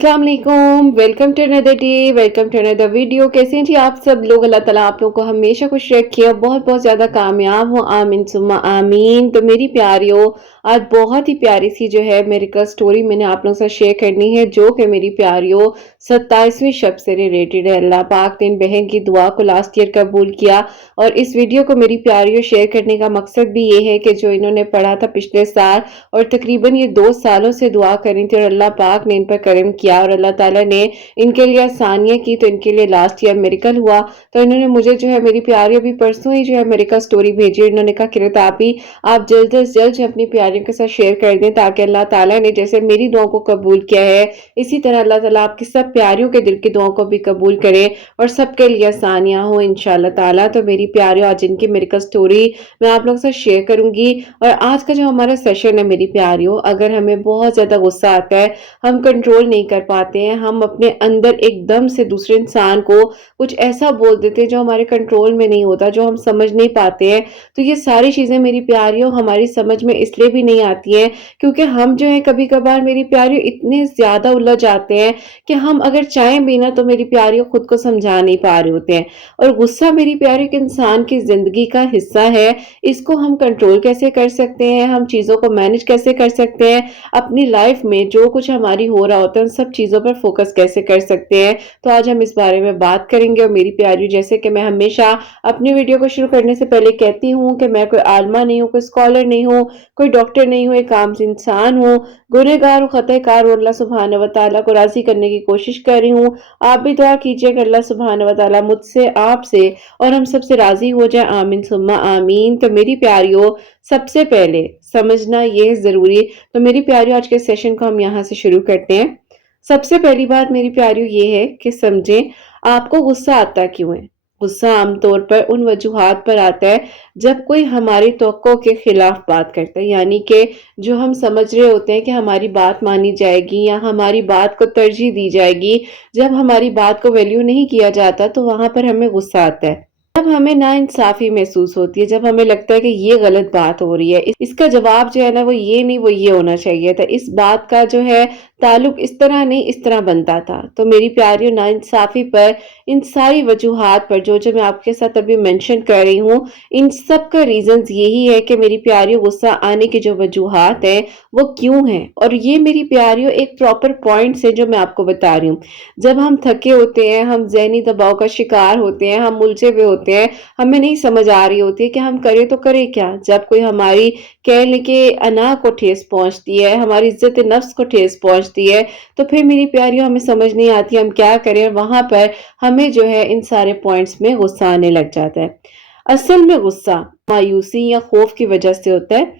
अस्सलाम वालेकुम, welcome to another day, welcome to another video. कैसे हैं जी आप सब लोग? अल्लाह ताला आप लोगों को हमेशा खुश रखे और बहुत बहुत ज़्यादा कामयाब हो, आमीन सुम्मा आमीन। तो मेरी प्यारियों, आज बहुत ही प्यारी सी जो है मेडिकल स्टोरी मैंने आप लोगों से शेयर करनी है, जो कि मेरी प्यारियों 27वीं शब से रिलेटेड है। अल्लाह पाक ने इन बहन की दुआ को लास्ट ईयर कबूल किया और इस वीडियो को मेरी प्यारियों शेयर करने का मकसद भी ये है कि जो इन्होंने पढ़ा था पिछले साल और तकरीबन ये 2 सालों से दुआ कर रही थी और अल्लाह पाक ने इन पर करम किया और अल्लाह ताला ने इनके लिए आसानियां की, तो इनके लिए लास्ट ईयर मेडिकल हुआ। तो इन्होंने मुझे जो है मेरी प्यारी अभी परसों ही जो है मेडिकल स्टोरी भेजी। इन्होंने कहा किरत आप जल्द से जल्द जो अपनी प्यारियों के साथ शेयर कर दें, ताकि अल्लाह ताला ने जैसे मेरी दुआ को कबूल किया है, इसी तरह अल्लाह ताला आपकी सब प्यारियों के दिल की दुआओं को भी कबूल करे और सबके लिए आसानियां हो इंशाल्लाह ताला। तो मेरी प्यारियों, आज इनकी मेडिकल स्टोरी मैं आप लोगों से शेयर करूंगी। और आज का जो हमारा सेशन है मेरी प्यारियों, अगर हमें बहुत ज्यादा गुस्सा आता है, हम कंट्रोल नहीं कर पाते हैं, हम अपने अंदर एकदम से दूसरे इंसान को कुछ ऐसा बोल देते हैं जो हमारे कंट्रोल में नहीं होता, जो हम समझ नहीं पाते हैं। तो ये सारी चीजें मेरी प्यारियों हमारी समझ में इसलिए भी नहीं आती हैं क्योंकि हम जो है कभी कभार मेरी प्यारियों इतने ज्यादा उलझ जाते हैं कि हम अगर चाहें भी ना तो मेरी प्यारियों खुद को समझा नहीं पा रहे होते हैं। और गुस्सा मेरी प्यारी एक इंसान की जिंदगी का हिस्सा है। इसको हम कंट्रोल कैसे कर सकते हैं, हम चीजों को मैनेज कैसे कर सकते हैं, अपनी लाइफ में जो कुछ हमारी हो रहा होता है उन सब चीजों पर फोकस कैसे कर सकते हैं, तो आज हम इस बारे में बात करेंगे। और मेरी प्यारी, जैसे कि मैं हमेशा अपनी वीडियो को शुरू करने से पहले कहती हूँ कि मैं कोई आलमा नहीं हूँ, कोई स्कॉलर नहीं हूँ, कोई डॉक्टर नहीं हूँ, एक आम इंसान हूँ, गुनहगार हूँ, खतकार हूँ। अल्लाह सुब्हान व तआला को राजी करने की कोशिश कर रही हूँ। आप भी दुआ कीजिए कि अल्लाह सुब्हान व तआला मुझसे, आपसे और हम सबसे राजी हो जाए, आमीन सुम्मा आमीन। तो मेरी प्यारियों, सबसे पहले समझना ये जरूरी, तो मेरी प्यारियों आज के सेशन को हम यहाँ से शुरू करते हैं। सबसे पहली बात मेरी प्यारियों ये है कि समझें आपको गुस्सा आता क्यों है। गुस्सा आमतौर पर उन वजूहात पर आता है जब कोई हमारी तवक्को के खिलाफ बात करता है, यानी कि जो हम समझ रहे होते हैं कि हमारी बात मानी जाएगी या हमारी बात को तरजीह दी जाएगी, जब हमारी बात को वैल्यू नहीं किया जाता तो वहां पर हमें गुस्सा आता है। जब हमें ना इंसाफी महसूस होती है, जब हमें लगता है कि ये गलत बात हो रही है, इसका जवाब जो है ना वो ये नहीं, वो ये होना चाहिए था, इस बात का जो है ताल्लुक इस तरह नहीं इस तरह बनता था। तो मेरी प्यारियों, ना इंसाफी पर, इन सारी वजूहात पर जो जो मैं आपके साथ अभी मेंशन कर रही हूँ, इन सब का रीजन यही है कि मेरी प्यारियों गुस्सा आने की जो वजूहात है वो क्यों है। और ये मेरी प्यारियों एक प्रॉपर पॉइंट है जो मैं आपको बता रही हूँ। जब हम थके होते हैं, हम जहनी दबाव का शिकार होते हैं, हम उलझे हुए होते हैं, हमें नहीं समझ आ रही होती है कि हम करें तो करें क्या। जब कोई हमारी कह ले कि अना को ठेस पहुंचती है, हमारी इज्जत नफ्स को ठेस पहुंचती है, तो फिर मेरी प्यारियों हमें समझ नहीं आती हम क्या करें। वहां पर हमें जो है इन सारे पॉइंट्स में गुस्सा आने लग जाता है। असल में गुस्सा मायूसी या खौफ की वजह से होता है।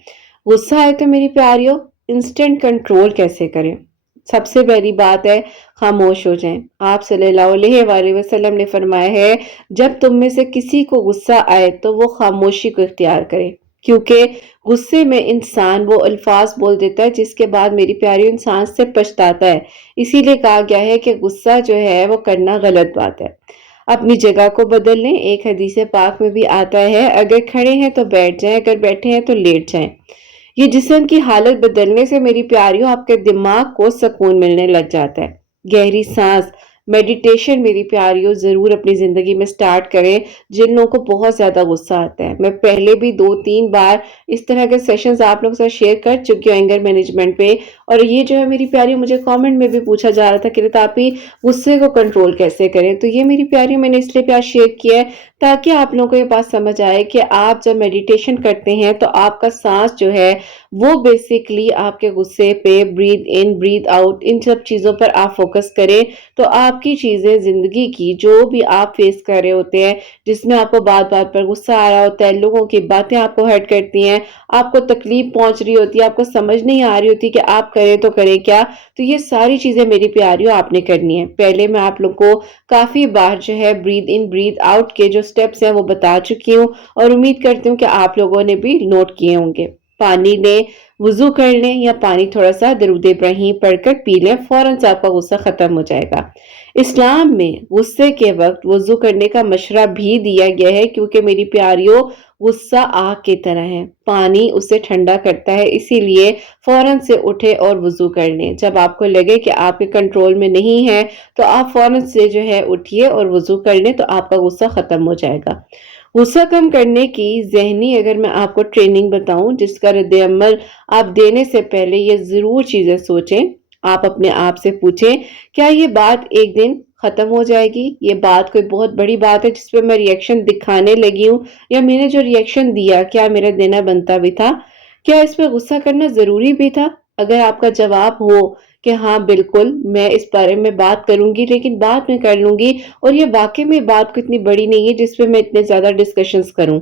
गुस्सा है तो मेरी प्यारियों इंस्टेंट कंट्रोल कैसे करें। सबसे पहली बात है, खामोश हो जाएं। आप सल्लल्लाहु अलैहि वसल्लम ने फरमाया है, जब तुम में से किसी को गुस्सा आए तो वो खामोशी को इख्तियार करे, क्योंकि गुस्से में इंसान वो अल्फाज बोल देता है जिसके बाद मेरी प्यारी इंसान से पछताता है। इसीलिए कहा गया है कि गुस्सा जो है वो करना गलत बात है। अपनी जगह को बदल लें। एक हदीस पाक में भी आता है, अगर खड़े हैं तो बैठ जाएं, अगर बैठे हैं तो लेट जाएं। ये जिस्म की हालत बदलने से मेरी प्यारियों आपके दिमाग को सुकून मिलने लग जाता है। गहरी सांस, मेडिटेशन मेरी प्यारियों जरूर अपनी जिंदगी में स्टार्ट करें। जिन लोगों को बहुत ज्यादा गुस्सा आता है, मैं पहले भी 2-3 बार इस तरह के सेशंस आप लोगों के साथ शेयर कर चुकी हूँ एंगर मैनेजमेंट पे। और ये जो है मेरी प्यारी, मुझे कमेंट में भी पूछा जा रहा था कि आप ही गुस्से को कंट्रोल कैसे करें। तो ये मेरी प्यारी मैंने इसलिए प्यार शेयर किया है ताकि आप लोगों को ये बात समझ आए कि आप जब मेडिटेशन करते हैं तो आपका सांस जो है वो बेसिकली आपके गुस्से पे, ब्रीथ इन ब्रीथ आउट, इन सब चीजों पर आप फोकस करें। तो आपकी चीजें, जिंदगी की जो भी आप फेस कर रहे होते हैं, जिसमें आपको बात बात पर गुस्सा आ रहा होता है, लोगों की बातें आपको हर्ट करती हैं, आपको तकलीफ पहुंच रही होती है, आपको समझ नहीं आ रही होती कि आप करें तो करें क्या, तो ये सारी चीजें मेरी प्यारियों आपने करनी है। पहले मैं आप लोग को काफी बार जो है ब्रीथ इन ब्रीथ आउट के जो स्टेप्स हैं वो बता चुकी हूँ और उम्मीद करती हूँ कि आप लोगों ने भी नोट किए होंगे। पानी लें, वुजू कर लें या पानी थोड़ा सा दरूद इब्राहीम पढ़कर पी लें, फौरन से आपका गुस्सा खत्म हो जाएगा। इस्लाम में गुस्से के वक्त वुजू करने का मशवरा भी दिया गया है, क्योंकि मेरी प्यारियों गुस्सा आग की तरह है, पानी उसे ठंडा करता है, इसीलिए फौरन से उठे और वुजू कर लें। जब आपको लगे कि आपके कंट्रोल में नहीं है तो आप फौरन से जो है उठिए और वुजू कर लें, तो आपका गुस्सा खत्म हो जाएगा। गुस्सा कम करने की ज़हनी अगर मैं आपको ट्रेनिंग बताऊं, जिसका रद्द-ए-अमल आप देने से पहले ये ज़रूर चीज़ें सोचें। आप अपने आप से पूछें, क्या ये बात एक दिन खत्म हो जाएगी? ये बात कोई बहुत बड़ी बात है जिस पे मैं रिएक्शन दिखाने लगी हूँ, या मैंने जो रिएक्शन दिया क्या मेरा देना बनता भी था? क्या इस पे गुस्सा करना ज़रूरी भी था? अगर आपका जवाब हो कि हाँ बिल्कुल, मैं इस बारे में बात करूँगी, लेकिन बाद में कर लूँगी, और ये वाक़ई में बात कोई इतनी बड़ी नहीं है जिस पे मैं इतने ज़्यादा डिस्कशंस करूँ।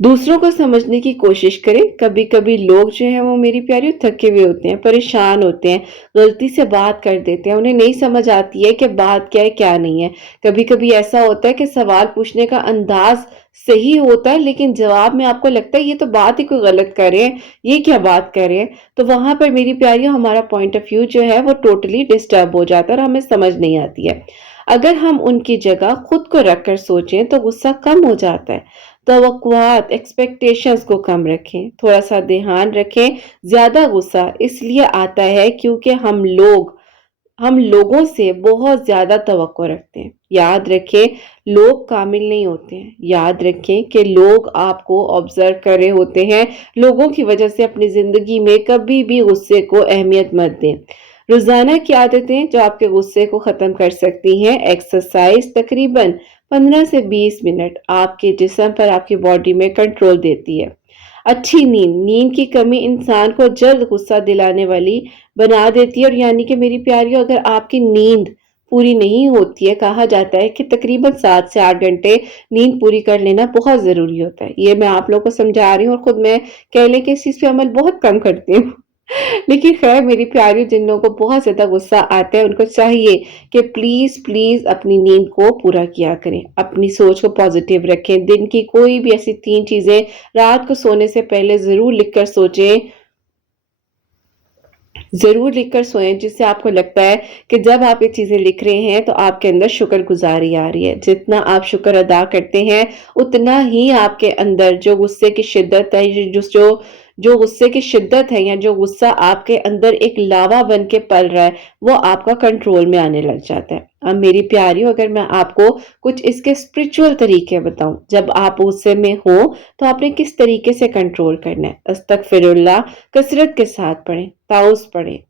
दूसरों को समझने की कोशिश करें। कभी-कभी लोग जो हैं वो मेरी प्यारी थके हुए होते हैं, परेशान होते हैं, गलती से बात कर देते हैं, उन्हें नहीं समझ आती है कि बात क्या है क्या नहीं है। कभी-कभी ऐसा होता है कि सवाल पूछने का अंदाज सही होता है, लेकिन जवाब में आपको लगता है ये तो बात ही कोई गलत कर रहे हैं, ये क्या बात कर रहे हैं। तो वहां पर मेरी प्यारियों हमारा पॉइंट ऑफ व्यू जो है वो टोटली डिस्टर्ब हो जाता है और हमें समझ नहीं आती है। अगर हम उनकी जगह खुद को रखकर सोचें तो गुस्सा कम हो जाता है। तवक्कुआत, एक्सपेक्टेशंस को कम रखें, थोड़ा सा ध्यान रखें। ज्यादा गुस्सा इसलिए आता है क्योंकि हम लोगों से बहुत ज्यादा तवक्को रखते हैं। याद रखें, लोग कामिल नहीं होते हैं। याद रखें कि लोग आपको ऑब्जर्व कर रहे होते हैं। लोगों की वजह से अपनी जिंदगी में कभी भी गुस्से को अहमियत मत दें। रोजाना की आदतें जो आपके गुस्से को खत्म कर सकती हैं। एक्सरसाइज तकरीबन 15 से 20 मिनट आपके जिस्म पर, आपकी बॉडी में कंट्रोल देती है। अच्छी नींद की कमी इंसान को जल्द गुस्सा दिलाने वाली बना देती है, और यानी कि मेरी प्यारियों अगर आपकी नींद पूरी नहीं होती है, कहा जाता है कि तकरीबन 7 से 8 घंटे नींद पूरी कर लेना बहुत जरूरी होता है। ये मैं आप लोगों को समझा रही हूँ, और खुद मैं कह लें कि इस चीज पे अमल बहुत कम करती हूँ। लेकिन खैर मेरी प्यारी, जिन लोगों को बहुत ज्यादा गुस्सा आता है उनको चाहिए कि प्लीज प्लीज अपनी नींद को पूरा किया करें, अपनी सोच को पॉजिटिव रखें। दिन की कोई भी ऐसी 3 चीजें रात को सोने से पहले जरूर लिखकर सोएं, जिससे आपको लगता है कि जब आप ये चीजें लिख रहे हैं तो आपके अंदर शुक्रगुजारी आ रही है। जितना आप शुक्र अदा करते हैं उतना ही आपके अंदर जो गुस्से की शिद्दत है, जो गुस्से की शिद्दत है, या जो गुस्सा आपके अंदर एक लावा बन के पल रहा है, वो आपका कंट्रोल में आने लग जाता है। अब मेरी प्यारियों, अगर मैं आपको कुछ इसके स्पिरिचुअल तरीके बताऊं, जब आप गुस्से में हो तो आपने किस तरीके से कंट्रोल करना है। अस्तगफिरुल्लाह कसरत के साथ पढ़ें,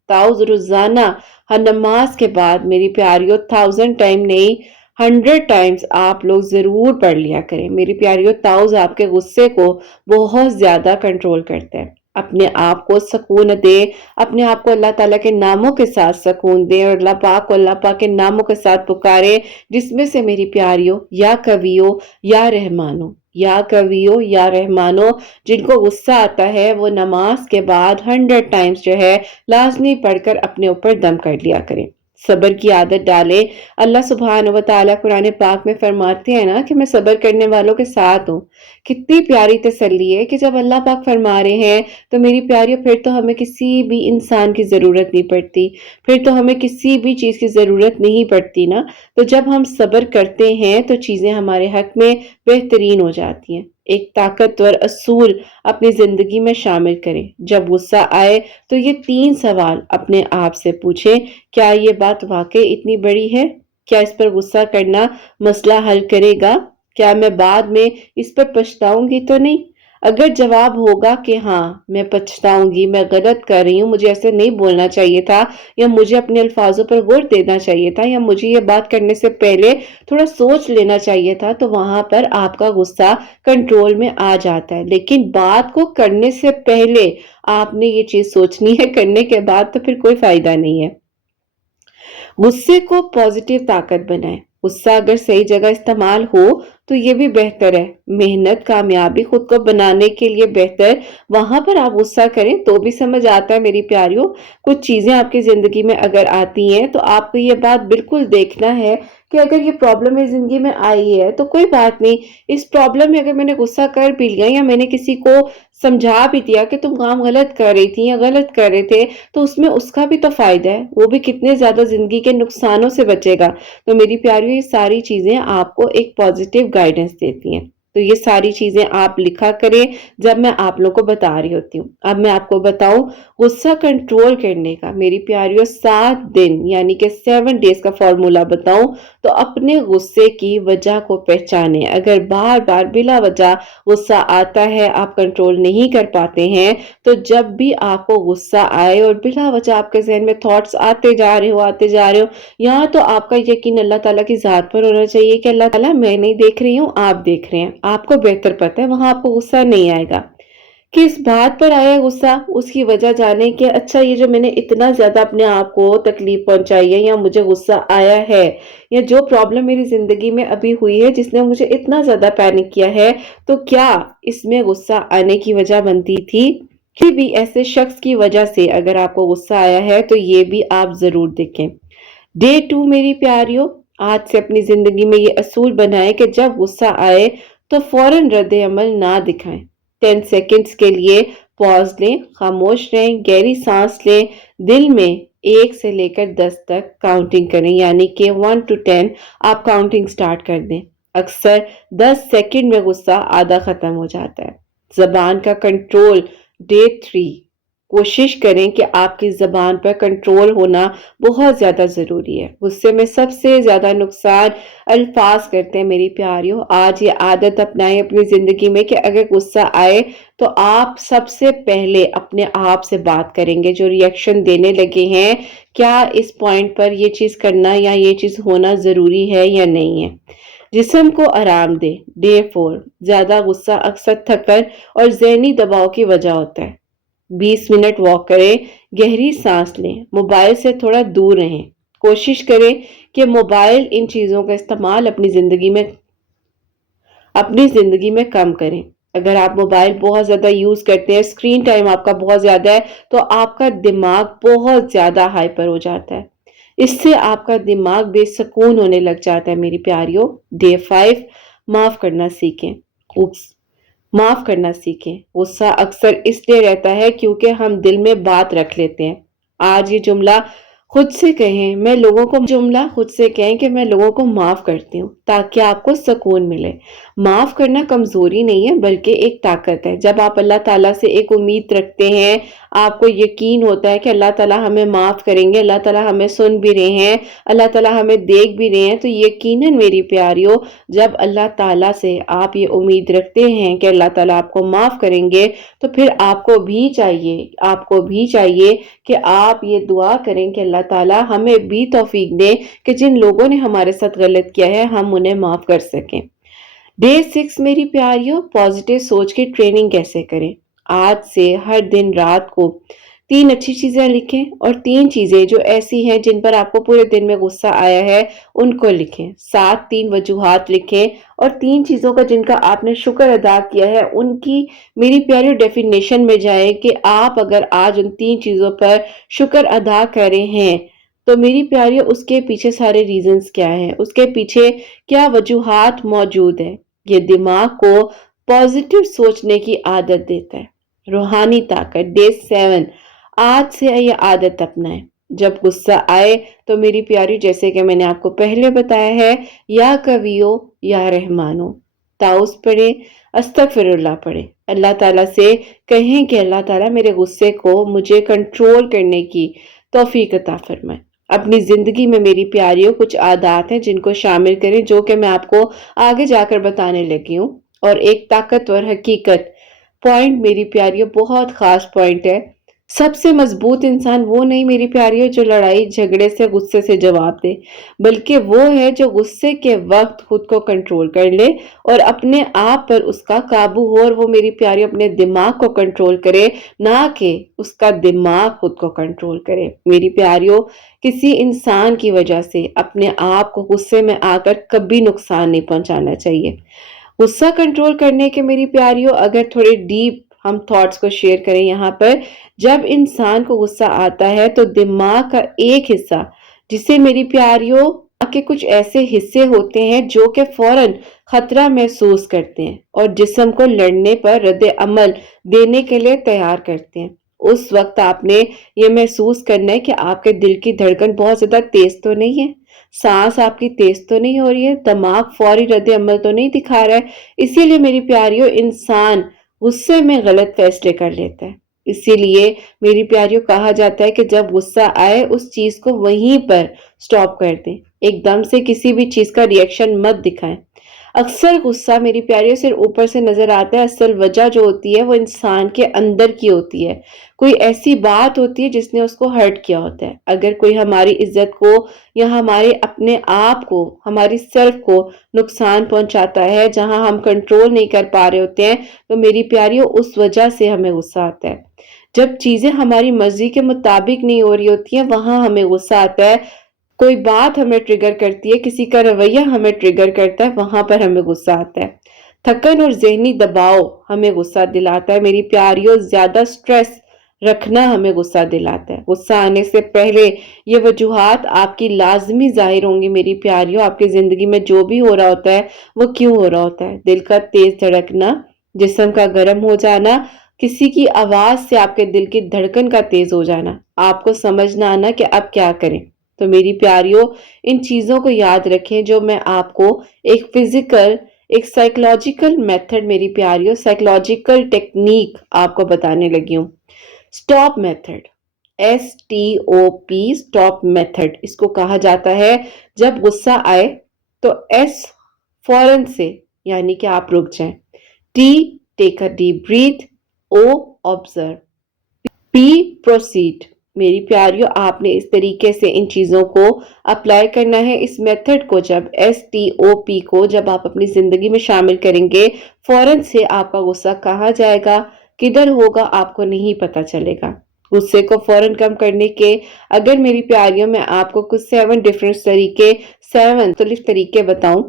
ताउज रोजाना हर नमाज के बाद मेरी प्यारियों 1000 टाइम नहीं, 100 टाइम्स आप लोग जरूर पढ़ लिया करें। मेरी प्यारियों, ताउज आपके गुस्से को बहुत ज्यादा कंट्रोल करता है। अपने आप को सुकून दे, अपने आप को अल्लाह ताला के नामों के साथ सुकून दे, और अल्लाह पाक के नामों के साथ पुकारे, जिसमें से मेरी प्यारियों या कवियों या रहमानो, जिनको गुस्सा आता है वो नमाज के बाद 100 टाइम्स जो है लाजमी पढ़कर अपने ऊपर दम कर लिया करें। सब्र की आदत डालें। अल्लाह सुब्हान व तआला कुरान पाक में फरमाते हैं ना कि मैं सब्र करने वालों के साथ हूँ। कितनी प्यारी तसल्ली है कि जब अल्लाह पाक फरमा रहे हैं तो मेरी प्यारियों, फिर तो हमें किसी भी इंसान की जरूरत नहीं पड़ती, फिर तो हमें किसी भी चीज की जरूरत नहीं पड़ती ना। तो जब हम सब्र करते हैं तो चीजें हमारे हक में बेहतरीन हो जाती हैं। एक ताकतवर असूल अपनी जिंदगी में शामिल करें। जब गुस्सा आए तो ये 3 सवाल अपने आप से पूछें। क्या ये बात वाकई इतनी बड़ी है? क्या इस पर गुस्सा करना मसला हल करेगा? क्या मैं बाद में इस पर पछताऊंगी तो नहीं? अगर जवाब होगा कि हाँ मैं पछताऊंगी, मैं गलत कर रही हूँ, मुझे ऐसे नहीं बोलना चाहिए था, या मुझे अपने अल्फाजों पर गौर देना चाहिए था, या मुझे ये बात करने से पहले थोड़ा सोच लेना चाहिए था, तो वहां पर आपका गुस्सा कंट्रोल में आ जाता है। लेकिन बात को करने से पहले आपने ये चीज सोचनी है, करने के बाद तो फिर कोई फायदा नहीं है। गुस्से को पॉजिटिव ताकत बनाएं। गुस्सा अगर सही जगह इस्तेमाल हो تو یہ بھی بہتر ہے۔ محنت کامیابی خود کو بنانے کے لیے بہتر، وہاں پر آپ غصہ کریں تو بھی سمجھ آتا ہے میری پیاریوں۔ کچھ چیزیں آپ کی زندگی میں اگر آتی ہیں تو آپ کو یہ بات بالکل دیکھنا ہے کہ اگر یہ پرابلم میری زندگی میں آئی ہے تو کوئی بات نہیں، اس پرابلم میں اگر میں نے غصہ کر بھی لیا یا میں نے کسی کو سمجھا بھی دیا کہ تم کام غلط کر رہی تھی یا غلط کر رہے تھے، تو اس میں اس کا بھی تو فائدہ ہے، وہ بھی کتنے زیادہ زندگی کے نقصانوں سے بچے گا۔ تو میری پیاریوں، یہ ساری چیزیں آپ کو ایک پازیٹیو گائیڈنس دیتی ہیں، تو یہ ساری چیزیں آپ لکھا کریں جب میں آپ لوگوں کو بتا رہی ہوتی ہوں۔ اب میں آپ کو بتاؤں غصہ کنٹرول کرنے کا، میری پیاریوں 7 دن یعنی کہ 7 ڈیز کا فارمولا بتاؤں تو اپنے غصے کی وجہ کو پہچانیں۔ اگر بار بار بلا وجہ غصہ آتا ہے، آپ کنٹرول نہیں کر پاتے ہیں، تو جب بھی آپ کو غصہ آئے اور بلا وجہ آپ کے ذہن میں تھاٹس آتے جا رہے ہو، یہاں تو آپ کا یقین اللہ تعالیٰ کی ذات پر ہونا چاہیے کہ اللہ تعالیٰ میں نہیں دیکھ رہی ہوں، آپ دیکھ رہے ہیں، آپ کو بہتر پتہ ہے، وہاں آپ کو غصہ نہیں آئے گا۔ کس بات پر آیا غصہ، اس کی وجہ جانیں کہ اچھا یہ جو میں نے اتنا زیادہ اپنے آپ کو تکلیف پہنچائی ہے یا مجھے غصہ آیا ہے یا جو پرابلم میری زندگی میں ابھی ہوئی ہے جس نے مجھے اتنا زیادہ پینک کیا ہے، تو کیا اس میں غصہ آنے کی وجہ بنتی تھی؟ کہ بھی ایسے شخص کی وجہ سے اگر آپ کو غصہ آیا ہے تو یہ بھی آپ ضرور دیکھیں۔ ڈے 2 میری پیاریوں، آج سے اپنی زندگی میں یہ اصول بنائیں کہ جب غصہ آئے تو فوراً رد عمل نہ دکھائیں۔ 10 سیکنڈز کے لیے پاز لیں، خاموش رہیں، گہری سانس لیں، دل میں 1 سے لے کر 10 تک کاؤنٹنگ کریں، یعنی کہ 1 to 10 آپ کاؤنٹنگ سٹارٹ کر دیں۔ اکثر 10 سیکنڈ میں غصہ آدھا ختم ہو جاتا ہے۔ زبان کا کنٹرول، ڈے 3، کوشش کریں کہ آپ کی زبان پر کنٹرول ہونا بہت زیادہ ضروری ہے۔ غصے میں سب سے زیادہ نقصان الفاظ کرتے ہیں میری پیاریوں۔ آج یہ عادت اپنائیں اپنی زندگی میں کہ اگر غصہ آئے تو آپ سب سے پہلے اپنے آپ سے بات کریں گے، جو ری ایکشن دینے لگے ہیں کیا اس پوائنٹ پر یہ چیز کرنا یا یہ چیز ہونا ضروری ہے یا نہیں ہے۔ جسم کو آرام دے، ڈے 4، زیادہ غصہ اکثر تھکن اور ذہنی دباؤ کی وجہ ہوتا ہے۔ 20 منٹ واک کریں، گہری سانس لیں، موبائل سے تھوڑا دور رہیں، کوشش کریں کہ موبائل ان چیزوں کا استعمال اپنی زندگی میں کم کریں۔ اگر آپ موبائل بہت زیادہ یوز کرتے ہیں، اسکرین ٹائم آپ کا بہت زیادہ ہے، تو آپ کا دماغ بہت زیادہ ہائپر ہو جاتا ہے، اس سے آپ کا دماغ بے سکون ہونے لگ جاتا ہے میری پیاریوں۔ ڈے 5، معاف کرنا سیکھیں۔ معاف کرنا سیکھیں۔ غصہ اکثر اس لیے رہتا ہے کیونکہ ہم دل میں بات رکھ لیتے ہیں۔ آج یہ جملہ خود سے کہیں کہ میں لوگوں کو معاف کرتی ہوں تاکہ آپ کو سکون ملے۔ معاف کرنا کمزوری نہیں ہے بلکہ ایک طاقت ہے۔ جب آپ اللہ تعالیٰ سے ایک امید رکھتے ہیں، آپ کو یقین ہوتا ہے کہ اللہ تعالیٰ ہمیں معاف کریں گے، اللہ تعالیٰ ہمیں سن بھی رہے ہیں، اللہ تعالیٰ ہمیں دیکھ بھی رہے ہیں، تو یقیناً میری پیاریوں جب اللہ تعالیٰ سے آپ یہ امید رکھتے ہیں کہ اللہ تعالیٰ آپ کو معاف کریں گے، تو پھر آپ کو بھی چاہیے کہ آپ یہ دعا کریں کہ اللہ تعالیٰ ہمیں بھی توفیق دے کہ جن لوگوں نے ہمارے ساتھ غلط کیا ہے ہم انہیں معاف کر سکیں۔ ڈے 6 میری پیاریوں، پازیٹیو سوچ کی ٹریننگ کیسے کریں۔ آج سے ہر دن رات کو 3 اچھی چیزیں لکھیں اور 3 چیزیں جو ایسی ہیں جن پر آپ کو پورے دن میں غصہ آیا ہے ان کو لکھیں۔ 3 وجوہات لکھیں اور 3 چیزوں کا جن کا آپ نے شکر ادا کیا ہے ان کی میری پیاری ڈیفینیشن میں جائیں کہ آپ اگر آج ان 3 چیزوں پر شکر ادا کر رہے ہیں تو میری پیاری اس کے پیچھے سارے ریزنز کیا ہیں، اس کے پیچھے کیا وجوہات موجود ہیں۔ یہ دماغ کو پازیٹیو سوچنے کی عادت دیتا ہے۔ روحانی طاقت، ڈے 7، آج سے یہ عادت اپنائیں۔ جب غصہ آئے تو میری پیاری جیسے کہ میں نے آپ کو پہلے بتایا ہے، یا کویو یا رحمانو، تعوذ پڑھیں، استغفر اللہ پڑھیں، اللہ تعالیٰ سے کہیں کہ اللہ تعالیٰ میرے غصے کو مجھے کنٹرول کرنے کی توفیق عطا فرمائے۔ اپنی زندگی میں میری پیاریوں کچھ عادات ہیں جن کو شامل کریں جو کہ میں آپ کو آگے جا کر بتانے لگی ہوں۔ اور ایک طاقتور حقیقت پوائنٹ میری پیاریوں، بہت خاص پوائنٹ ہے، सबसे मजबूत इंसान वो नहीं मेरी प्यारी जो लड़ाई झगड़े से गुस्से से जवाब दे, बल्कि वो है जो गुस्से के वक्त खुद को कंट्रोल कर ले और अपने आप पर उसका काबू हो, और वो मेरी प्यारी अपने दिमाग को कंट्रोल करे, ना कि उसका दिमाग खुद को कंट्रोल करे। मेरी प्यारियों, किसी इंसान की वजह से अपने आप को गुस्से में आकर कभी नुकसान नहीं पहुंचाना चाहिए। गुस्सा कंट्रोल करने के मेरी प्यारियों, अगर थोड़े डीप हम थॉट्स को शेयर करें यहाँ पर, जब इंसान को गुस्सा आता है तो दिमाग का एक हिस्सा, जिसे मेरी प्यारियों के कुछ ऐसे हिस्से होते हैं जो कि फौरन खतरा महसूस करते हैं और जिस्म को लड़ने पर रद्द अमल देने के लिए तैयार करते हैं। उस वक्त आपने ये महसूस करना है कि आपके दिल की धड़कन बहुत ज्यादा तेज तो नहीं है, सांस आपकी तेज तो नहीं हो रही है, दिमाग फौरी रद्द अमल तो नहीं दिखा रहा है। इसीलिए मेरी प्यारियों, इंसान गुस्से में गलत फैसले कर लेता है। इसीलिए मेरी प्यारियों, कहा जाता है कि जब गुस्सा आए उस चीज को वहीं पर स्टॉप कर दें, एकदम से किसी भी चीज का रिएक्शन मत दिखाएं। अक्सर गुस्सा मेरी प्यारियों सिर्फ ऊपर से नजर आता है, असल वजह जो होती है वो इंसान के अंदर की होती है। कोई ऐसी बात होती है जिसने उसको हर्ट किया होता है। अगर कोई हमारी इज्जत को या हमारे अपने आप को, हमारी सेल्फ को नुकसान पहुंचाता है जहां हम कंट्रोल नहीं कर पा रहे होते हैं, तो मेरी प्यारियों उस वजह से हमें गुस्सा आता है। जब चीजें हमारी मर्जी के मुताबिक नहीं हो रही होती हैं, वहां हमें गुस्सा आता है। कोई बात हमें ट्रिगर करती है, किसी का रवैया हमें ट्रिगर करता है, वहां पर हमें गुस्सा आता है। थकन और जहनी दबाव हमें गुस्सा दिलाता है। मेरी प्यारियों, ज्यादा स्ट्रेस रखना हमें गुस्सा दिलाता है। गुस्सा आने से पहले ये वजूहात आपकी लाजमी जाहिर होंगी मेरी प्यारियों। आपकी जिंदगी में जो भी हो रहा होता है वो क्यों हो रहा होता है? दिल का तेज धड़कना, जिस्म का गर्म हो जाना, किसी की आवाज से आपके दिल की धड़कन का तेज हो जाना, आपको समझ ना आना कि अब क्या करें। तो मेरी प्यारियों, इन चीजों को याद रखें जो मैं आपको एक फिजिकल, एक साइकोलॉजिकल मेथड, मेरी प्यारियों साइकोलॉजिकल टेक्निक आपको बताने लगी हूँ। Stop method, STOP, stop method इसको कहा जाता है। जब गुस्सा आए तो S, फौरन से, यानी कि आप रुक जाएं। T, take a deep breath. O, observe. P, proceed. मेरी प्यारियों, आपने इस तरीके से इन चीजों को अप्लाई करना है। इस मेथड को, जब STOP को जब आप अपनी जिंदगी में शामिल करेंगे, फौरन से आपका गुस्सा कहाँ जाएगा, किधर होगा, आपको नहीं पता चलेगा। गुस्से को फौरन कम करने के अगर मेरी प्यारियों मैं आपको कुछ 7 डिफरेंट तरीके, 7 मुख्तलिफ तरीके बताऊं।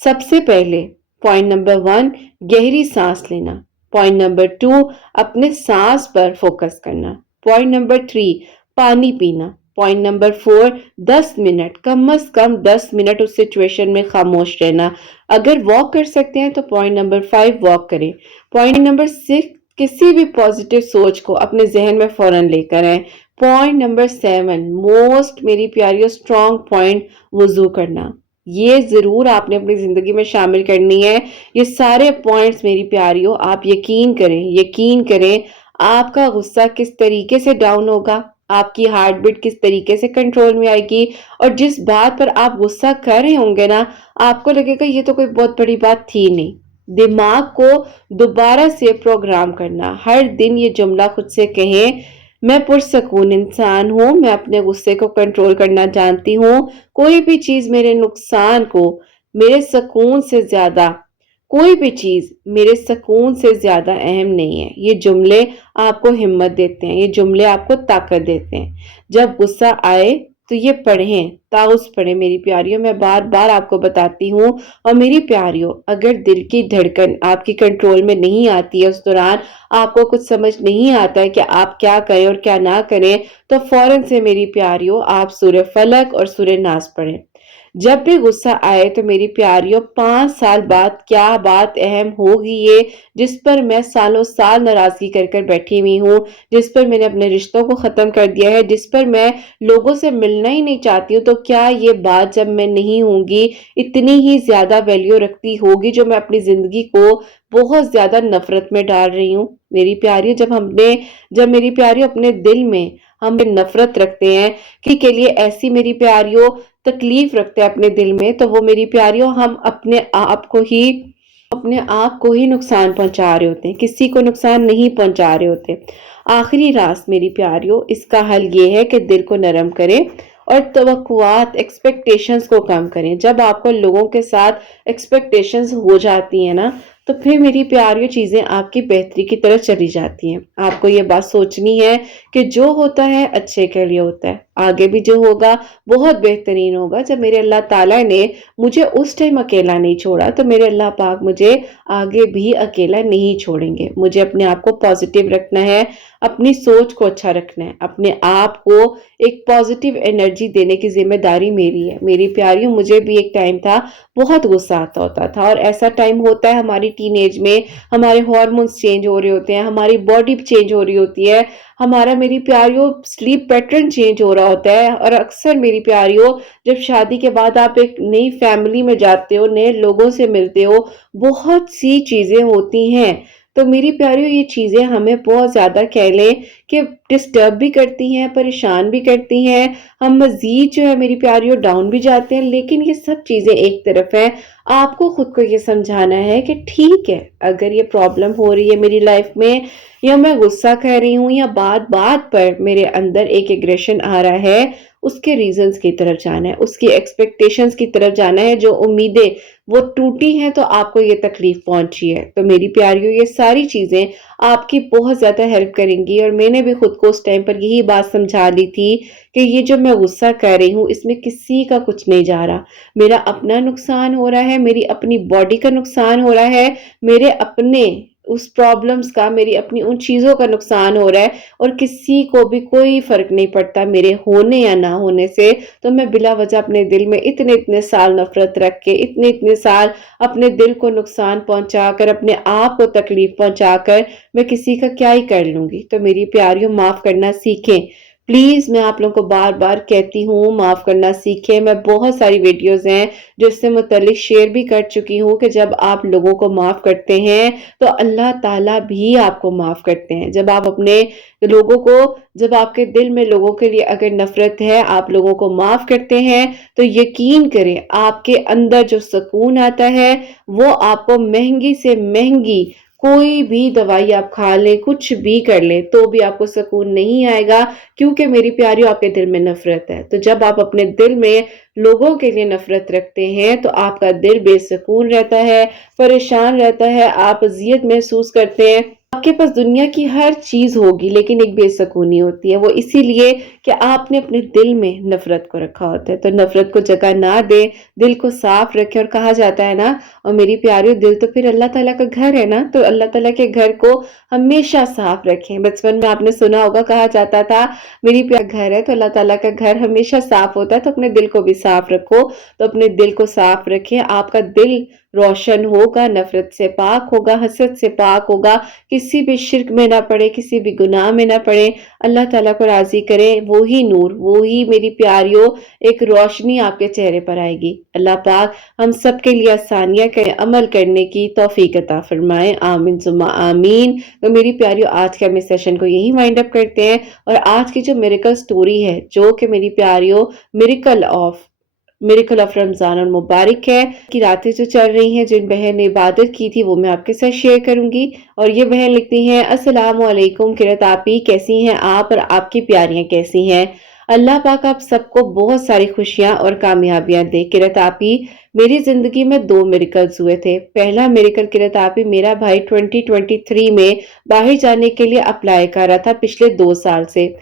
सबसे पहले पॉइंट नंबर 1, गहरी सांस लेना। पॉइंट नंबर 2, अपने सांस पर फोकस करना। पॉइंट नंबर 3, पानी पीना। पॉइंट नंबर 4, 10 मिनट, कम से कम 10 मिनट उस सिचुएशन में खामोश रहना। अगर वॉक कर सकते हैं तो पॉइंट नंबर 5, वॉक करें। पॉइंट नंबर 6, किसी भी पॉजिटिव सोच को अपने जहन में फौरन लेकर आए। पॉइंट नंबर 7, मोस्ट मेरी प्यारियों स्ट्रॉन्ग पॉइंट, वुजू करना। ये जरूर आपने अपनी जिंदगी में शामिल करनी है। ये सारे पॉइंट्स मेरी प्यारियों, आप यकीन करें, यकीन करें, आपका गुस्सा किस तरीके से डाउन होगा, आपकी हार्ट बीट किस तरीके से कंट्रोल में आएगी, और जिस बात पर आप गुस्सा कर रहे होंगे ना, आपको लगेगा ये तो कोई बहुत बड़ी बात थी नहीं। दिमाग को दोबारा से प्रोग्राम करना, हर दिन ये जुमला खुद से कहें, मैं पुरसकून इंसान हूं, मैं अपने गुस्से को कंट्रोल करना जानती हूँ, कोई भी चीज मेरे नुकसान को, मेरे सुकून से ज्यादा, कोई भी चीज मेरे सुकून से ज्यादा अहम नहीं है। ये जुमले आपको हिम्मत देते हैं, ये जुमले आपको ताकत देते हैं। जब गुस्सा आए तो ये पढ़ें, ताउस पढ़ें मेरी प्यारियों, मैं बार बार आपको बताती हूँ। और मेरी प्यारियों, अगर दिल की धड़कन आपकी कंट्रोल में नहीं आती है, उस दौरान आपको कुछ समझ नहीं आता है कि आप क्या करें और क्या ना करें, तो फौरन से मेरी प्यारियों आप सूरह फलक और सूरह नास पढ़ें। जब भी गुस्सा आए तो मेरी प्यारियों, 5 साल बाद क्या बात अहम होगी ये, जिस पर मैं सालों साल नाराजगी कर कर बैठी हुई हूँ, जिस पर मैंने अपने रिश्तों को खत्म कर दिया है, जिस पर मैं लोगों से मिलना ही नहीं चाहती हूँ, तो क्या ये बात जब मैं नहीं होंगी इतनी ही ज्यादा वैल्यू रखती होगी जो मैं अपनी जिंदगी को बहुत ज्यादा नफरत में डाल रही हूँ। मेरी प्यारी, जब मेरी प्यारी अपने दिल में हम नफरत रखते हैं कि के लिए, ऐसी मेरी प्यारियों तकलीफ रखते हैं अपने दिल में, तो वो मेरी प्यारियों हम अपने आप को ही अपने आप को ही नुकसान पहुंचा रहे होते हैं, किसी को नुकसान नहीं पहुंचा रहे होते। आखिरी रास मेरी प्यारियों, इसका हल ये है कि दिल को नरम करें और तवक्कुआत एक्सपेक्टेशंस को कम करें। जब आपको लोगों के साथ एक्सपेक्टेशंस हो जाती हैं ना, तो फिर मेरी प्यारियों चीजें आपकी बेहतरी की तरफ चली जाती हैं। आपको ये बात सोचनी है कि जो होता है अच्छे के लिए होता है, आगे भी जो होगा बहुत बेहतरीन होगा। जब मेरे अल्लाह ताला ने मुझे उस टाइम अकेला नहीं छोड़ा, तो मेरे अल्लाह पाक मुझे आगे भी अकेला नहीं छोड़ेंगे। मुझे अपने आप को पॉजिटिव रखना है, अपनी सोच को अच्छा रखना है, अपने आप को एक पॉजिटिव एनर्जी देने की जिम्मेदारी मेरी है। मेरी प्यारियों, मुझे भी एक टाइम था बहुत गुस्सा आता होता था, और ऐसा टाइम होता है हमारी टीनेज में, हमारे हार्मोन्स चेंज हो रहे होते हैं, हमारी बॉडी चेंज हो रही होती है, हमारा मेरी प्यारियों स्लीप पैटर्न चेंज हो रहा होता है। और अक्सर मेरी प्यारियों, जब शादी के बाद आप एक नई फैमिली में जाते हो, नए लोगों से मिलते हो, बहुत सी चीजें होती हैं। तो मेरी प्यारियों, ये चीजें हमें बहुत ज्यादा कह लें कि डिस्टर्ब भी करती हैं, परेशान भी करती हैं। हम मजीद जो है मेरी प्यारियों डाउन भी जाते हैं। लेकिन ये सब चीजें एक तरफ है, आपको खुद को ये समझाना है कि ठीक है, अगर ये प्रॉब्लम हो रही है मेरी लाइफ में, या मैं गुस्सा कर रही हूँ, या बात बात पर मेरे अंदर एक एग्रेशन आ रहा है, उसके रीजंस की तरफ जाना है, उसकी एक्सपेक्टेशंस की तरफ जाना है। जो उम्मीदें वो टूटी हैं, तो आपको ये तकलीफ पहुंची है। तो मेरी प्यारियों, ये सारी चीजें आपकी बहुत ज्यादा हेल्प करेंगी। और मैंने भी खुद को उस टाइम पर यही बात समझा ली थी कि ये जो मैं गुस्सा कर रही हूँ, इसमें किसी का कुछ नहीं जा रहा। मेरा अपना नुकसान हो रहा है, मेरी अपनी बॉडी का नुकसान हो रहा है, मेरे अपने उस प्रॉब्लम्स का, मेरी अपनी उन चीजों का नुकसान हो रहा है। और किसी को भी कोई फर्क नहीं पड़ता मेरे होने या ना होने से। तो मैं बिला वजह अपने दिल में इतने इतने साल नफरत रख के, इतने इतने साल अपने दिल को नुकसान पहुंचाकर, अपने आप को तकलीफ पहुंचाकर, मैं किसी का क्या ही कर लूंगी। तो मेरी प्यारियों, माफ करना सीखें प्लीज। मैं आप लोगों को बार बार कहती हूँ, माफ करना सीखें। मैं बहुत सारी वीडियोस हैं जो इससे मुतालिक शेयर भी कर चुकी हूँ कि जब आप लोगों को माफ करते हैं, तो अल्लाह ताला भी आपको माफ करते हैं। जब आप अपने लोगों को, जब आपके दिल में लोगों के लिए अगर नफरत है, आप लोगों को माफ करते हैं, तो यकीन करें आपके अंदर जो सुकून आता है, वो आपको महंगी से महंगी कोई भी दवाई आप खा लें, कुछ भी कर लें, तो भी आपको सुकून नहीं आएगा। क्योंकि मेरी प्यारियों, आपके दिल में नफरत है। तो जब आप अपने दिल में लोगों के लिए नफरत रखते हैं, तो आपका दिल बेसुकून रहता है, परेशान रहता है, आप अजियत महसूस करते हैं। आपके पास दुनिया की हर चीज होगी, लेकिन एक बेसुकूनी होती है। वो इसीलिए कि आपने अपने दिल में नफरत को रखा होता है। तो नफरत को जगह ना दे, दिल को साफ रखें। और कहा जाता है ना, और मेरी प्यारियों, दिल तो फिर अल्लाह ताला का घर है ना, तो अल्लाह ताला के घर को हमेशा साफ रखें। बचपन में आपने सुना होगा, कहा जाता था मेरी प्यार घर है तो अल्लाह ताला का घर हमेशा साफ होता है। तो अपने दिल को भी साफ रखो। तो अपने दिल को साफ रखें, आपका दिल रोशन होगा, नफरत से पाक होगा, हसद से पाक होगा, किसी भी शिर्क में ना पड़े, किसी भी गुनाह में ना पड़े। अल्लाह ताला को राजी करें, वो ही नूर, वो ही मेरी प्यारियों एक रोशनी आपके चेहरे पर आएगी। अल्लाह पाक हम सब के लिए आसानियां करें, अमल करने की तौफीक अता फरमाए। आमीन सुम्मा आमीन। तो मेरी प्यारियों, आज के हम इस सेशन को यही वाइंड अप करते हैं। और आज की जो मिरेकल स्टोरी है, जो कि मेरी प्यारियों मिरेकल ऑफ रमजान और मुबारक है कि रातें जो चल रही हैं, जिन बहन ने इबादत की थी, वो मैं आपके साथ शेयर करूंगी। और ये बहन लिखती हैं, अस्सलाम वालेकुम किरत आपी, कैसी हैं आप और आपकी प्यारियां कैसी हैं? अल्लाह पाक आप सबको बहुत सारी खुशियां और कामयाबियां दे। किरत आपी, मेरी जिंदगी में 2 मिरेकल्स हुए थे। पहला मिरेकल किरत आपी, मेरा भाई 2023 में बाहर जाने के लिए अप्लाई कर रहा था पिछले 2 साल से।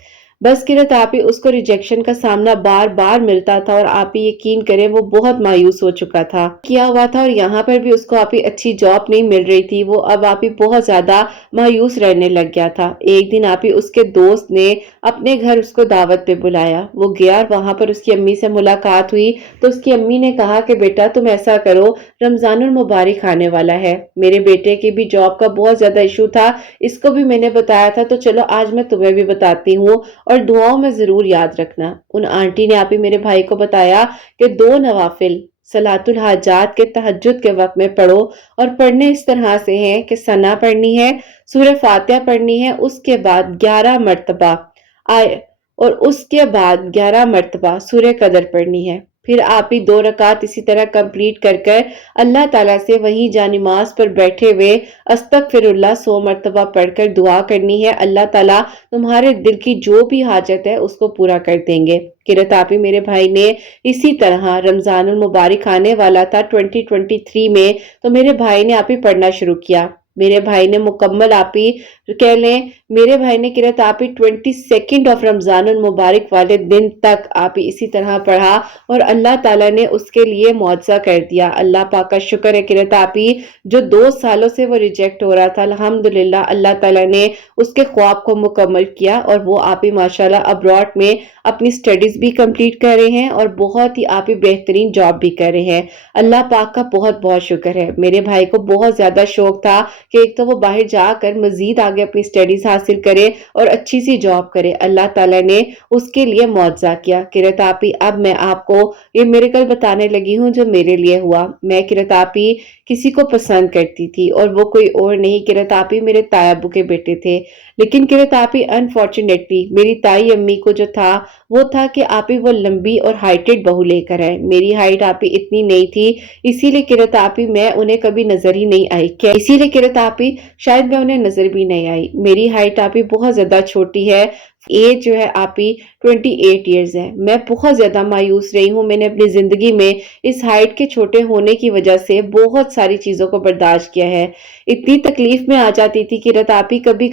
बस किरत आप ही, उसको रिजेक्शन का सामना बार बार मिलता था, और आप ही यकीन करें वो बहुत मायूस हो चुका था, किया हुआ था। और यहाँ पर भी उसको आप ही अच्छी जॉब नहीं मिल रही थी। वो अब आप ही बहुत ज्यादा मायूस रहने लग गया था। एक दिन आप ही उसके दोस्त ने अपने घर उसको दावत पे बुलाया। वो गया और वहां पर उसकी अम्मी से मुलाकात हुई। तो उसकी अम्मी ने कहा कि बेटा तुम ऐसा करो, रमजानुल मुबारक आने वाला है, मेरे बेटे की भी जॉब का बहुत ज्यादा इशू था, इसको भी मैंने बताया था, तो चलो आज मैं तुम्हें भी बताती हूँ और दुआओं में जरूर याद रखना। उन आंटी ने आप ही मेरे भाई को बताया कि 2 नवाफिल सलातुल हाजात के तहज्जुद के वक्त में पढ़ो। और पढ़ने इस तरह से हैं कि सना पढ़नी है, सूरह फातिहा पढ़नी है, उसके बाद 11 मर्तबा आए, और उसके बाद 11 मर्तबा सूरह कदर पढ़नी है, फिर आप ही 2 रकात इसी तरह कंप्लीट कर कर अल्लाह ताला से वहीं जानिमाज पर बैठे हुए अस्तगफिरुल्लाह 100 मर्तबा पढ़कर दुआ करनी है। अल्लाह ताला तुम्हारे दिल की जो भी हाजत है उसको पूरा कर देंगे। किरत आप ही मेरे भाई ने इसी तरह रमजानुल मुबारक आने वाला था 2023 में, तो मेरे भाई ने आप ही पढ़ना शुरू किया। मेरे भाई ने मुकम्मल आप ही कह लें, मेरे भाई ने किरत आप ही 22 ऑफ रमजानुल मुबारक वाले दिन तक आप ही इसी तरह पढ़ा और अल्लाह ताला ने उसके लिए मुआवजा कर दिया। अल्लाह पाक का शुक्र है किरत आप ही जो 2 सालों से वो रिजेक्ट हो रहा था, अल्हम्दुलिल्लाह अल्लाह ताला ने उसके ख्वाब को मुकम्मल किया और वो आप ही माशाल्लाह अब्रॉड में अपनी स्टडीज भी कंप्लीट कर रहे हैं और बहुत ही आप ही बेहतरीन जॉब भी कर रहे हैं। अल्लाह पाक का बहुत बहुत शुक्र है। मेरे भाई को बहुत ज्यादा शौक था कि एक तो वो बाहर जाकर मजीद आगे अपनी स्टडीज हासिल करे और अच्छी सी जॉब करे। अल्लाह ताला ने उसके लिए मुआवजा किया। किरत आप ही अब मैं आपको ये मिरेकल बताने लगी हूँ जो मेरे लिए हुआ। मैं किरत आप ही किसी को पसंद करती थी और वो कोई और नहीं, किरत आप ही मेरे ताया अब्बू के बेटे थे। लेकिन किरत आप ही अनफॉर्चुनेटली मेरी ताई अम्मी को जो था वो था कि आप ही वो लंबी और हाइटेड बहू लेकर आए। मेरी हाइट आप ही इतनी नहीं थी, इसीलिए किरत आप ही मैं उन्हें कभी नजर ही नहीं आई। क्या इसीलिए किरत आप ही शायद मैं उन्हें नजर भी नहीं आई। मेरी हाइट आप ही बहुत ज्यादा छोटी है। एज जो है आप ही 28 ईयर्स है। मैं बहुत ज्यादा मायूस रही हूँ। मैंने अपनी जिंदगी में इस हाइट के छोटे होने की वजह से बहुत सारी चीजों को बर्दाश्त किया है। इतनी तकलीफ में आ जाती थी कि रत आप ही कभी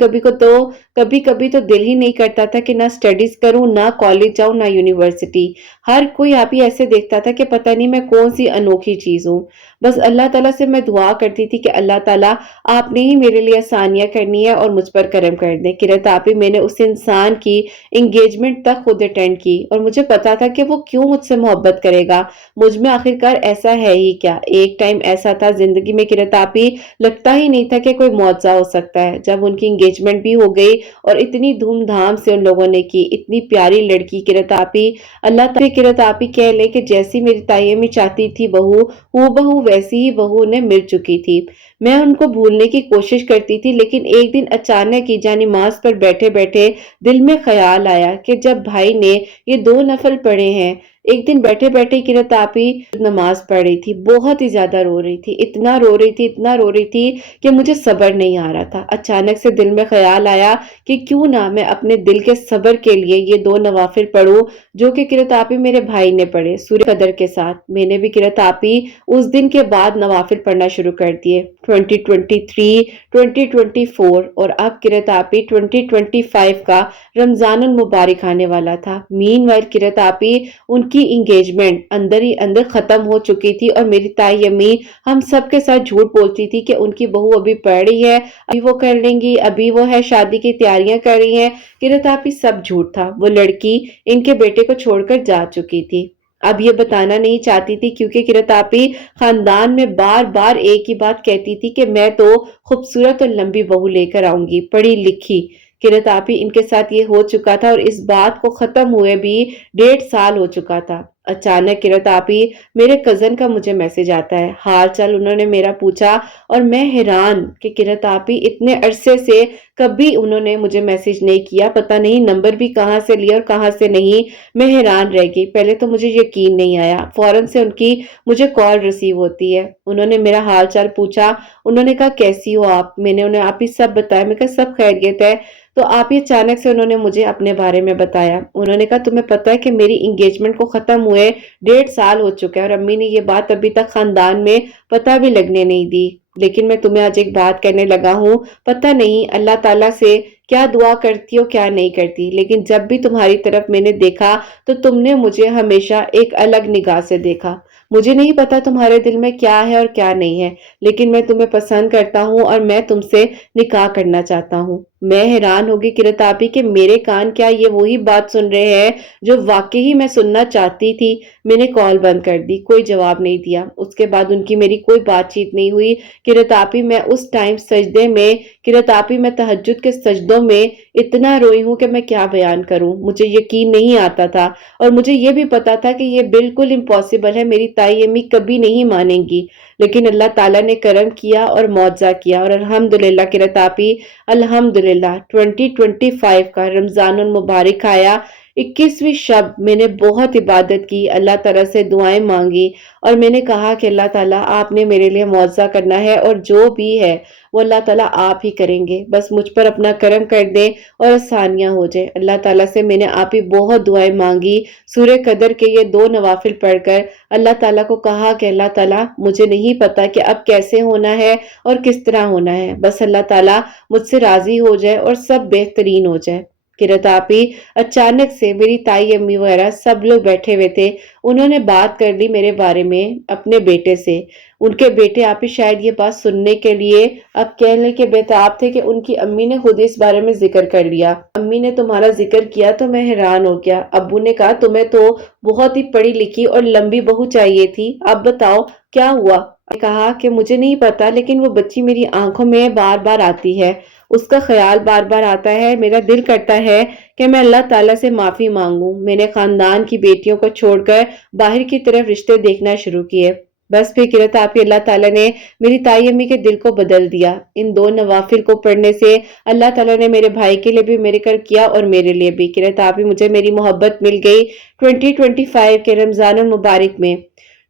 कभी तो दिल ही नहीं करता था कि ना स्टडीज करूं, ना कॉलेज जाऊं, ना यूनिवर्सिटी। हर कोई आप ही ऐसे देखता था कि पता नहीं मैं कौन सी अनोखी चीज हूँ। बस अल्लाह ताला से मैं दुआ करती थी कि अल्लाह ताला आपने ही मेरे लिए आसानियां करनी है और मुझ पर करम कर दे। किरत आप ही मैंने उस इंसान की एंगेजमेंट तक खुद अटेंड की और मुझे पता था कि वो क्यों मुझसे मोहब्बत करेगा। मुझ में आखिरकार ऐसा है ही क्या। एक टाइम ऐसा था जिंदगी में किरत आप ही लगता ही नहीं था कि कोई मुआवजा हो सकता है। जब उनकी एंगेजमेंट भी हो गई और इतनी धूमधाम से उन लोगों ने की, इतनी प्यारी लड़की किरत आप ही अल्लाह ताला किरत आप ही कह ले कि जैसी मेरी ताई अम्मी चाहती थी बहू, वो बहू वैसी ही बहू उन्हें मिल चुकी थी। मैं उनको भूलने की कोशिश करती थी, लेकिन एक दिन अचानक ही जानी नमाज पर बैठे बैठे दिल में ख्याल आया कि जब भाई ने ये 2 नफल पढ़े हैं। एक दिन बैठे बैठे किरत आप ही नमाज पढ़ रही थी, बहुत ही ज्यादा रो रही थी, इतना रो रही थी, इतना रो रही थी कि मुझे सब्र नहीं आ रहा था। अचानक से दिल में ख्याल आया कि क्यों ना मैं अपने दिल के सब्र के लिए ये 2 नवाफिल पढ़ूं जो कि किरत आप ही मेरे भाई ने पढ़े सूर्य कदर के साथ। मैंने भी किरत आप ही उस दिन के बाद नवाफिल पढ़ना शुरू कर दिए। 2023, 2024 और अब किरत आप ही 2025 का रमजानुल मुबारक आने वाला था। मीनवाइल किरत आप ही उनकी एंगेजमेंट अंदर ही अंदर खत्म हो चुकी थी और मेरी ताई अम्मी हम सब के साथ झूठ बोलती थी कि उनकी बहू अभी पढ़ रही है, अभी वो कर लेंगी, अभी वो है शादी की तैयारियां कर रही हैं। किरत आप ही सब झूठ था। वो लड़की इनके बेटे को छोड़कर जा चुकी थी। अब ये बताना नहीं चाहती थी क्योंकि किरत आप ही खानदान में बार बार एक ही बात कहती थी कि मैं तो खूबसूरत और लंबी बहू लेकर आऊंगी, पढ़ी लिखी। किरत आप ही इनके साथ ये हो चुका था और इस बात को खत्म हुए भी 1.5 साल हो चुका था। अचानक किरत आप ही मेरे कजन का मुझे मैसेज आता है, हाल चाल उन्होंने मेरा पूछा और मैं हैरान कि किरत आप ही इतने अरसे से कभी उन्होंने मुझे मैसेज नहीं किया, पता नहीं नंबर भी कहाँ से लिया और कहाँ से नहीं। मैं हैरान रह गई। पहले तो मुझे यकीन नहीं आया, फौरन से उनकी मुझे कॉल रिसीव होती है। उन्होंने मेरा हाल चाल पूछा, उन्होंने कहा कैसी हो आप। मैंने उन्हें आप ही सब बताया। मैं कहा सब खैरियत है। तो आप ही अचानक से उन्होंने मुझे अपने बारे में बताया। उन्होंने कहा तुम्हें पता है कि मेरी एंगेजमेंट को खत्म हुए 1.5 साल हो चुका है और अम्मी ने ये बात अभी तक खानदान में पता भी लगने नहीं दी। लेकिन मैं तुम्हें आज एक बात कहने लगा हूँ, पता नहीं अल्लाह ताला से क्या दुआ करती हो क्या नहीं करती, लेकिन जब भी तुम्हारी तरफ मैंने देखा तो तुमने मुझे हमेशा एक अलग निगाह से देखा। मुझे नहीं पता तुम्हारे दिल में क्या है और क्या नहीं है, लेकिन मैं तुम्हें पसंद करता हूँ और मैं तुमसे निकाह करना चाहता हूँ। मैं हैरान होगी किरत आप ही कि मेरे कान क्या ये वही बात सुन रहे हैं जो वाकई ही मैं सुनना चाहती थी। मैंने कॉल बंद कर दी, कोई जवाब नहीं दिया। उसके बाद उनकी मेरी कोई बातचीत नहीं हुई। किरत आप ही मैं उस टाइम सजदे में, किरत आप ही मैं तहज्जुद के सजदों में इतना रोई हूं कि मैं क्या बयान करूं। मुझे यकीन नहीं आता था और मुझे ये भी पता था कि ये बिल्कुल इम्पॉसिबल है, मेरी ताई अम्मी कभी नहीं मानेंगी। लेकिन अल्लाह ताला ने करम किया और मौजज़ा किया और अल्हम्दुलिल्लाह किरत आप ही अल्हम्दुलिल्लाह 2025 का रमजानुल मुबारक आया। 21वीं शब मैंने बहुत इबादत की, अल्लाह ताला से दुआएं मांगी और मैंने कहा कि अल्लाह ताला आपने मेरे लिए मुआवजा करना है और जो भी है वो अल्लाह ताला आप ही करेंगे, बस मुझ पर अपना करम कर दें और आसानियां हो जाए। अल्लाह ताला से मैंने आप ही बहुत दुआएं मांगी। सूरह कदर के ये 2 नवाफिल पढ़कर अल्लाह ताला को कहा कि अल्लाह ताला मुझे नहीं पता कि अब कैसे होना है और किस तरह होना है, बस अल्लाह ताला मुझसे राजी हो जाए और सब बेहतरीन हो जाए। किरत आप ही अचानक से मेरी ताई अम्मी वगैरह सब लोग बैठे हुए थे, उन्होंने बात कर ली मेरे बारे में अपने बेटे से। उनके बेटे आप ही शायद ये बात सुनने के लिए अब कहने के बेताब थे कि उनकी अम्मी ने खुद इस बारे में जिक्र कर लिया। अम्मी ने तुम्हारा जिक्र किया तो मैं हैरान हो गया। अब्बू ने कहा तुम्हें तो बहुत ही पढ़ी लिखी और लंबी बहू चाहिए थी, अब बताओ क्या हुआ। मैंने कहा कि मुझे नहीं पता, लेकिन वो बच्ची मेरी आंखों में बार बार आती है, उसका ख्याल बार बार आता है, मेरा दिल करता है कि मैं अल्लाह ताला से माफी मांगूं। मैंने खानदान की बेटियों को छोड़कर बाहर की तरफ रिश्ते देखना शुरू किए। बस फिर किरत आप ही अल्लाह ताला ने मेरी ताई अम्मी के दिल को बदल दिया। इन 2 नवाफिल को पढ़ने से अल्लाह ताला ने मेरे भाई के लिए भी मेरेकल किया और मेरे लिए भी। किरत आप ही मुझे मेरी मोहब्बत मिल गई 2025 के रमजान मुबारक में।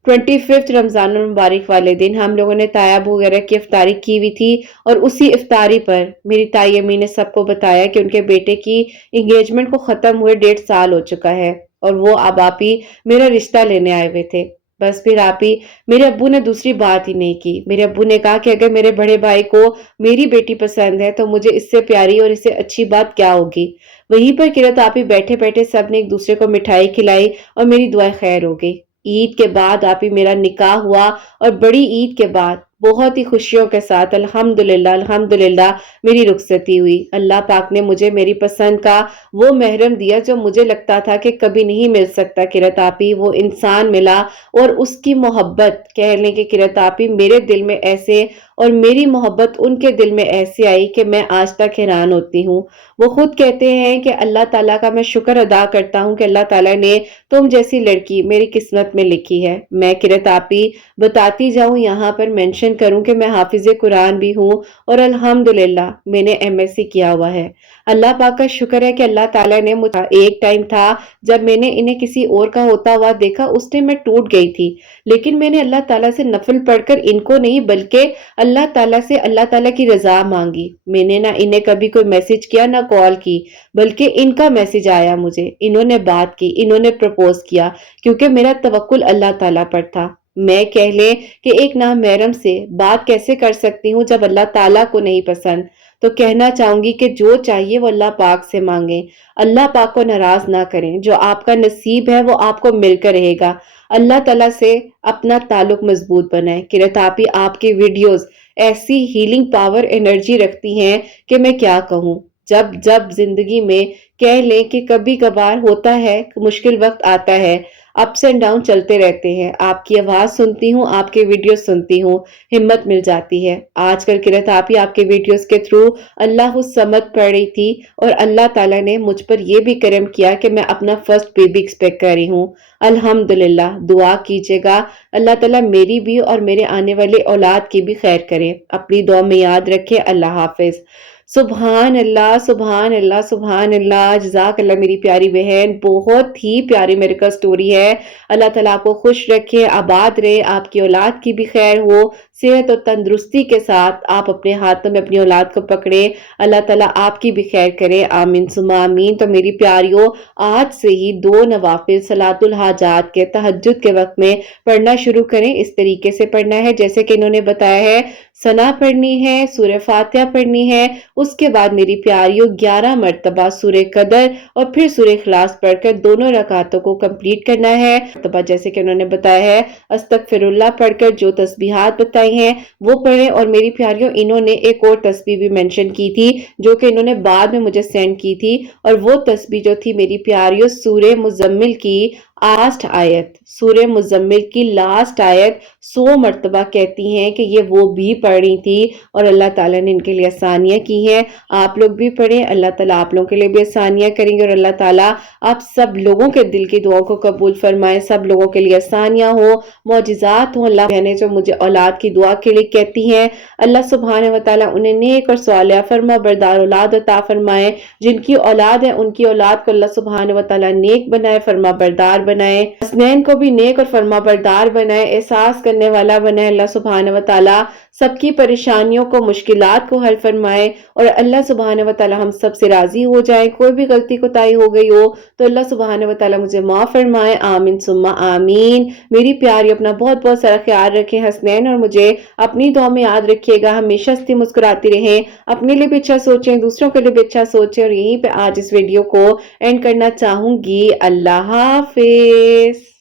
25th रमजान मुबारक वाले दिन हम लोगों ने तायाब वगैरह की इफ्तारी की हुई थी और उसी इफ्तारी पर मेरी ताई अम्मी ने सबको बताया कि उनके बेटे की इंगेजमेंट को खत्म हुए 1.5 साल हो चुका है और वो अब आप ही मेरा रिश्ता लेने आए हुए थे। बस फिर आप ही मेरे अब्बू ने दूसरी बात ही नहीं की। मेरे अब्बू ने कहा कि अगर मेरे बड़े भाई को मेरी बेटी पसंद है तो मुझे इससे प्यारी और इससे अच्छी बात क्या होगी। वहीं पर किरत आप ही बैठे बैठे सब ने एक दूसरे को मिठाई खिलाई और मेरी दुआ खैर हो गई। ईद के बाद आप ही मेरा निकाह हुआ और बड़ी ईद के बाद बहुत ही खुशियों के साथ अल्हम्दुलिल्लाह अल्हम्दुलिल्लाह मेरी रुखसती हुई। अल्लाह पाक ने मुझे मेरी पसंद का वो महरम दिया जो मुझे लगता था कि कभी नहीं मिल सकता। किरत आप ही वो इंसान मिला और उसकी मोहब्बत कह लें कि किरत आप ही मेरे दिल में ऐसे और मेरी मोहब्बत उनके दिल में ऐसे आई कि मैं आज तक हैरान होती हूँ। वो खुद कहते हैं कि अल्लाह ताला का मैं शुक्र अदा करता हूँ कि अल्लाह ताला ने तुम जैसी लड़की मेरी किस्मत में लिखी है। मैं किरत आप ही बताती जाऊं, यहाँ पर मेंशन करूं कि मैं हाफिज कुरान भी हूँ और अल्हम्दुलिल्लाह मैंने एमएससी किया हुआ है। अल्लाह पाक का शुक्र है कि अल्लाह ताला ने मुझे एक टाइम था जब मैंने इन्हें किसी और का होता हुआ देखा, उस टाइम मैं टूट गई थी, लेकिन मैंने अल्लाह ताला से नफल पढ़कर इनको नहीं बल्कि अल्लाह ताला से अल्लाह ताला की रजा मांगी। मैंने ना इन्हें कभी कोई मैसेज किया ना कॉल की, बल्कि इनका मैसेज आया मुझे, इन्होंने बात की, इन्होंने प्रपोज किया, क्योंकि मेरा तवक्कुल अल्लाह ताला पर था। मैं कह ले कि एक नामहरम से बात कैसे कर सकती हूँ जब अल्लाह ताला को नहीं पसंद। तो कहना चाहूंगी कि जो चाहिए वो अल्लाह पाक से मांगे, अल्लाह पाक को नाराज ना करें। जो आपका नसीब है वो आपको मिलकर रहेगा। अल्लाह ताला से अपना ताल्लुक मजबूत बनाए। किरत आप ही आपकी वीडियोस ऐसी हीलिंग पावर एनर्जी रखती हैं कि मैं क्या कहूँ। जब जब जिंदगी में कह लें कि कभी कभार होता है, मुश्किल वक्त आता है, अप्स एंड डाउन चलते रहते हैं, आपकी आवाज सुनती हूँ, आपके वीडियोस सुनती हूँ, हिम्मत मिल जाती है। आजकल किरत आप ही आपके वीडियोस के थ्रू अल्लाह समद पढ़ रही थी और अल्लाह ताला ने मुझ पर यह भी करम किया कि मैं अपना फर्स्ट बेबी एक्सपेक्ट कर रही हूँ। अल्हम्दुलिल्लाह दुआ कीजिएगा, अल्लाह ताला मेरी भी और मेरे आने वाले औलाद की भी खैर करे। अपनी दुआ में याद रखे। अल्लाह हाफिज। सुभान अल्लाह सुभान अल्लाह सुभान अल्लाह। जज़ाक अल्लाह मेरी प्यारी बहन, बहुत ही प्यारी मेरे का स्टोरी है। अल्लाह ताला आपको खुश रखे, आबाद रहे, आपकी औलाद की भी खैर हो, सेहत और तंदुरुस्ती के साथ आप अपने हाथों में अपनी औलाद को पकड़े, अल्लाह ताला आपकी भी खैर करे। आमीन सुमा आमीन। तो मेरी प्यारियों, आज से ही 2 नवाफिल सलातुल हाजात के तहज्जुद के वक्त में पढ़ना शुरू करें। इस तरीके से पढ़ना है जैसे कि इन्होंने बताया है, सना पढ़नी है, सूरह फातिहा पढ़नी है, उसके बाद मेरी प्यारियों 11 मरतबा सूरह कदर और फिर सूरह इखलास पढ़कर दोनों रकातों को कंप्लीट करना है। मरतबा जैसे कि उन्होंने बताया है, अस्तगफिरुल्लाह पढ़कर जो तस्बीहात बताई हैं वो पढ़ें। और मेरी प्यारियों, इन्होंने एक और तस्बीह भी मेंशन की थी जो कि इन्होंने बाद में मुझे सेंड की थी, और वो तस्बीह जो थी मेरी प्यारियों सूरह मुज़म्मिल की लास्ट आयत, सूरह मुज़म्मिल की लास्ट आयत 100 मरतबा कहती हैं कि ये वो भी पढ़ी थी और अल्लाह ताला ने इनके लिए आसानियाँ की हैं। आप लोग भी पढ़ें, अल्लाह ताला आप लोगों के लिए भी आसानियाँ करेंगे और अल्लाह ताला आप सब लोगों के दिल की दुआओं को कबूल फरमाए, सब लोगों के लिए आसानियाँ हो, मौजिज़ात हो। अल्लाह बहनें जो मुझे औलाद की दुआ के लिए कहती हैं, अल्लाह सुब्हानहू व तआला उन्हें नेक और सालिहा फरमा बरदार औलाद अता फरमाए। जिनकी औलाद है उनकी औलाद को अल्लाह सुब्हानहू व तआला नेक बनाए, फरमा बरदार बनाए। हसनैन को भी नेक और फरमा बरदार बनाए, एहसास करने वाला बनाए। अल्लाह सुब्हानहू व तआला सबकी परेशानियों को, मुश्किलात को हल फरमाए और अल्लाह सुब्हानहू व तआला हम सब से राजी हो जाए। कोई भी गलती कोताही हो गई हो तो अल्लाह सुब्हानहू व तआला मुझे माफ फरमाए। आमीन सुम्मा आमीन। मेरी प्यारी अपना बहुत बहुत सारा ख्याल रखें। हसनैन और मुझे अपनी दुआ में याद रखिएगा। हमेशा हंसती मुस्कुराती रहें, अपने लिए भी अच्छा सोचें, दूसरों के लिए भी अच्छा सोचें। और यहीं पे आज इस वीडियो को एंड करना चाहूंगी। अल्लाह हाफिज।